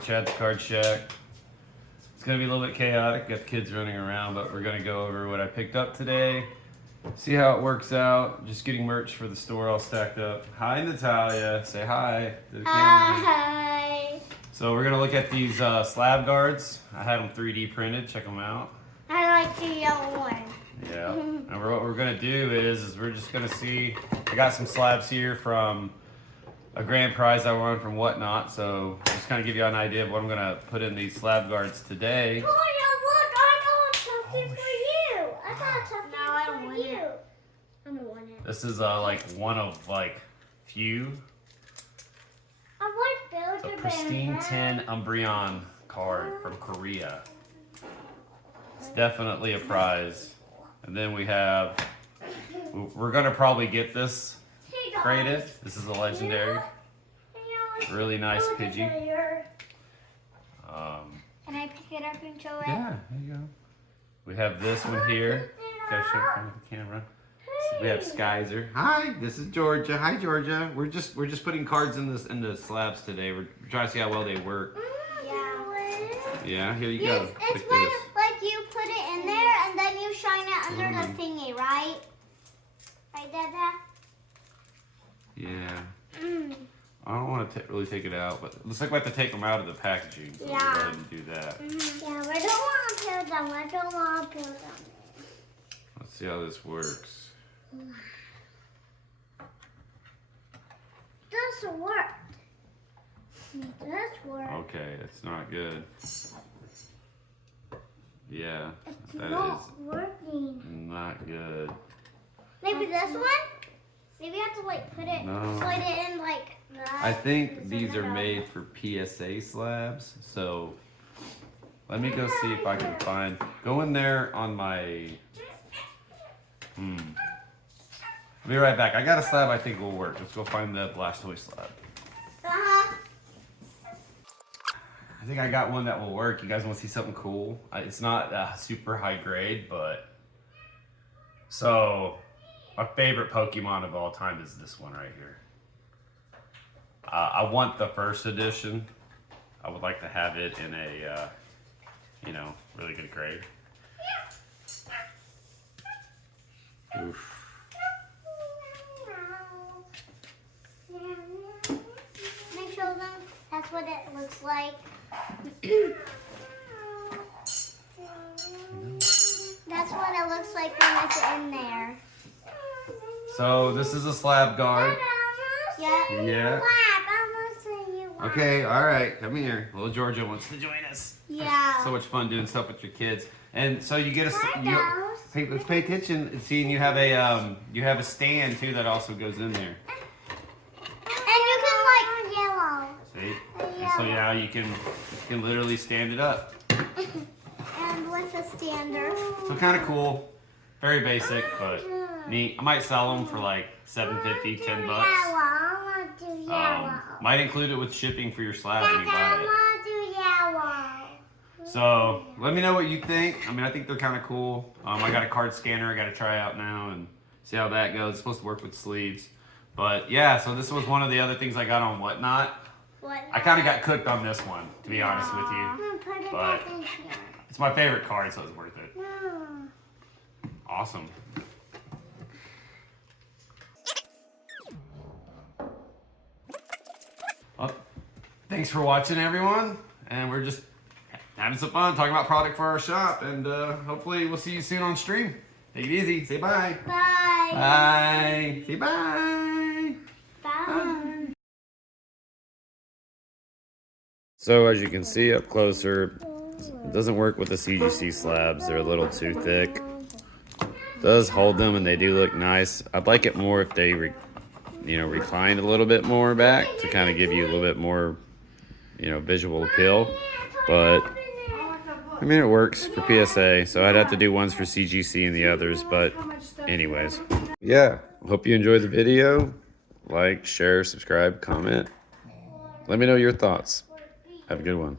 with Chad's Card Shack. It's gonna be a little bit chaotic, got the kids running around, but we're gonna go over what I picked up today, see how it works out. Just getting merch for the store all stacked up. Hi Natalia, say hi to the camera. Hi. So we're gonna look at these slab guards. I had them 3D printed, check them out. I like the yellow one. Yeah, and what we're gonna do is we're just gonna see, I got some slabs here from a grand prize I won from Whatnot, so just kind of give you an idea of what I'm gonna put in these slab guards today. Oh, look, I got something for you. I got something for you. I don't want it. This is like one of like few. I want It's a Builder pristine Bear. 10 Umbreon card from Korea. It's definitely a prize. And then we have, we're gonna probably get this graded. This is a legendary. Really nice Pidgey. Can I pick it up and show it? Yeah, there you go. We have this one here. Gotta show it in front of the camera. We have Skyzer. Hi, this is Georgia. Hi, Georgia. We're just putting cards in the slabs today. We're trying to see how well they work. Yeah. Yeah, here you Yes, go. it's Like when this. like you put it in there and then you shine it under the thingy, right? Right, Dada? Yeah. I don't want to really take it out, but it looks like we have to take them out of the packaging. So we'll go Yeah. ahead and do that. Yeah, we don't want to peel them. I don't want to peel them. Let's see how this works. This worked. This worked. Okay, it's not good. Yeah, It's that not is working. not good. Maybe this one? Maybe you have to like put it, No. slide it in like that. I think these are made for PSA slabs, so let me go see if I can find. Go in there on my. I'll be right back. I got a slab I think will work. Let's go find the Blastoise slab. Uh-huh. I think I got one that will work. You guys want to see something cool? It's not super high grade, but so my favorite Pokemon of all time is this one right here. I want the first edition. I would like to have it in a, really good grade. Oof. Can I show them? That's what it looks like. That's what it looks like when it's in there. So this is a slab guard. Yeah. Yeah. Okay. Okay, all right, come here. Little Georgia wants to join us. Yeah. So much fun doing stuff with your kids. And so you get a, Hi, hey, let's pay attention. See, and you have a stand too that also goes in there. And you can like yellow. See? And so now you can literally stand it up. And with a stander. So kind of cool, very basic, but neat. I might sell them for like $7.50, $10. I want to do yellow. Might include it with shipping for your slab when you buy I it. want to do yellow. So let me know what you think. I mean, I think they're kind of cool. I got a card scanner I got to try out now and see how that goes. It's supposed to work with sleeves. But yeah, so this was one of the other things I got on Whatnot. I kind of got cooked on this one, to be honest with you. Put it But back in here. it's my favorite card, so it's worth it. Awesome. Well, thanks for watching, everyone. And we're just having some fun talking about product for our shop. And hopefully we'll see you soon on stream. Take it easy. Say bye. Bye. Bye. Say bye. Bye. So as you can see up closer, it doesn't work with the CGC slabs. They're a little too thick. It does hold them and they do look nice. I'd like it more if they reclined a little bit more back to kind of give you a little bit more, visual appeal. But I mean, it works for PSA, so I'd have to do ones for CGC and the others, but anyways. Yeah, hope you enjoyed the video. Like, share, subscribe, comment. Let me know your thoughts. Have a good one.